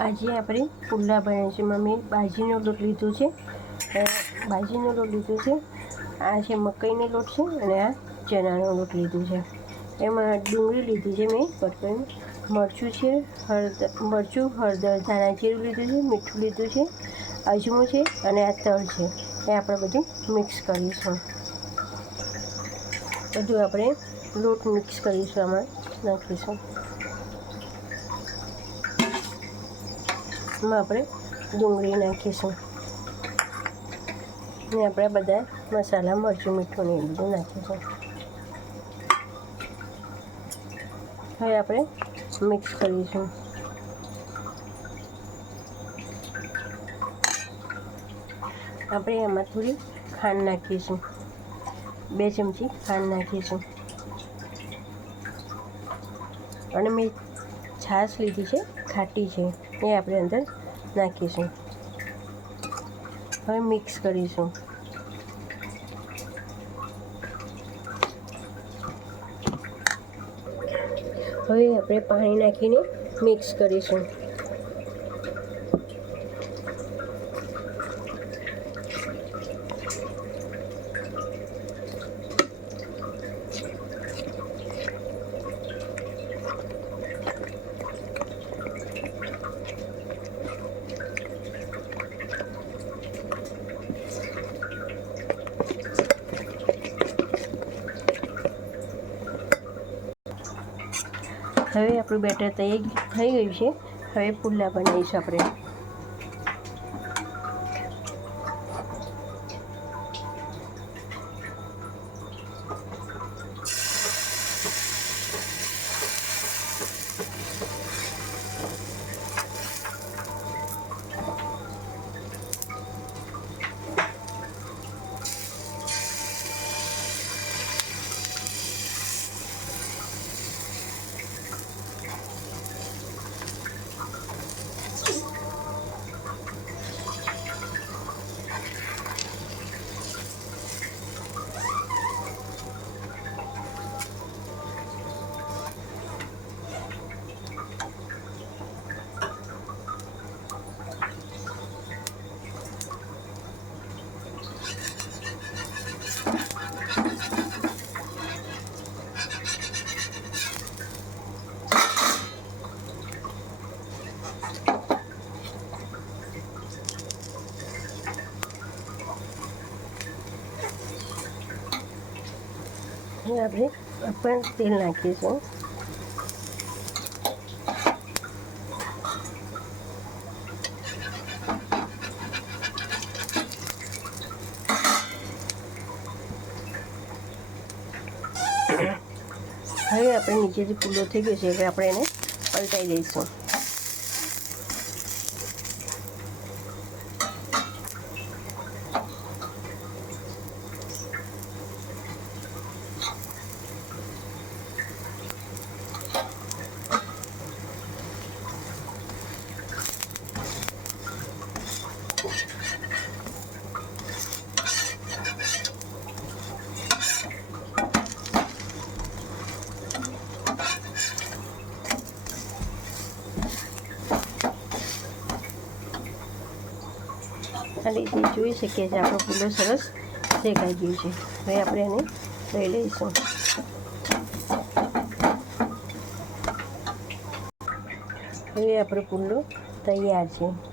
આજે આપણે પુલ્લા બનાવીશું. મમ્મી બાજીનો લોટ લીધો છે, આ છે મકાઈનો લોટ છે અને આ ચણાનો લોટ લીધો છે. એમાં ડુંગળી લીધી છે મેં કટ કરીને, મરચું છે, હળદર, ધાણા જીરું લીધું છે, મીઠું લીધું છે, અજમો છે અને આ તલ છે. એ આપણે બધું મિક્સ કરીશું. બધું આપણે લોટ મિક્સ કરીશું, આમાં નાખીશું. એમાં આપણે ડુંગળી નાખીશું ને આપણે બધા મસાલા, મરચું, મીઠું ને એ બધું નાખીશું. હવે આપણે મિક્સ કરીશું. આપણે એમાં થોડી ખાંડ નાખીશું, 2 ચમચી ખાંડ નાખીશું. અને મેં છાશ લીધી છે, ખાટી છે, એ આપણે અંદર નાખીશું. હવે મિક્સ કરીશું. હવે આપણે પાણી નાખીને મિક્સ કરીશું. હવે આપણું બેટર તૈયાર થઈ ગયું છે. હવે પુલ્લા બનાવીશું આપણે. આપણે પણ તેલ નાખીશું. હવે આપણે નીચેથી પુલ્લો થઈ ગયો છે એટલે આપણે એને પલટાઈ દઈશું. આ રીતે જોઈ શકીએ છીએ આપણો પુલ્લો સરસ શેકાઈ ગયો છે. હવે આપણે એને લઈ લઈશું. હવે આપણો પુલ્લો તૈયાર છે.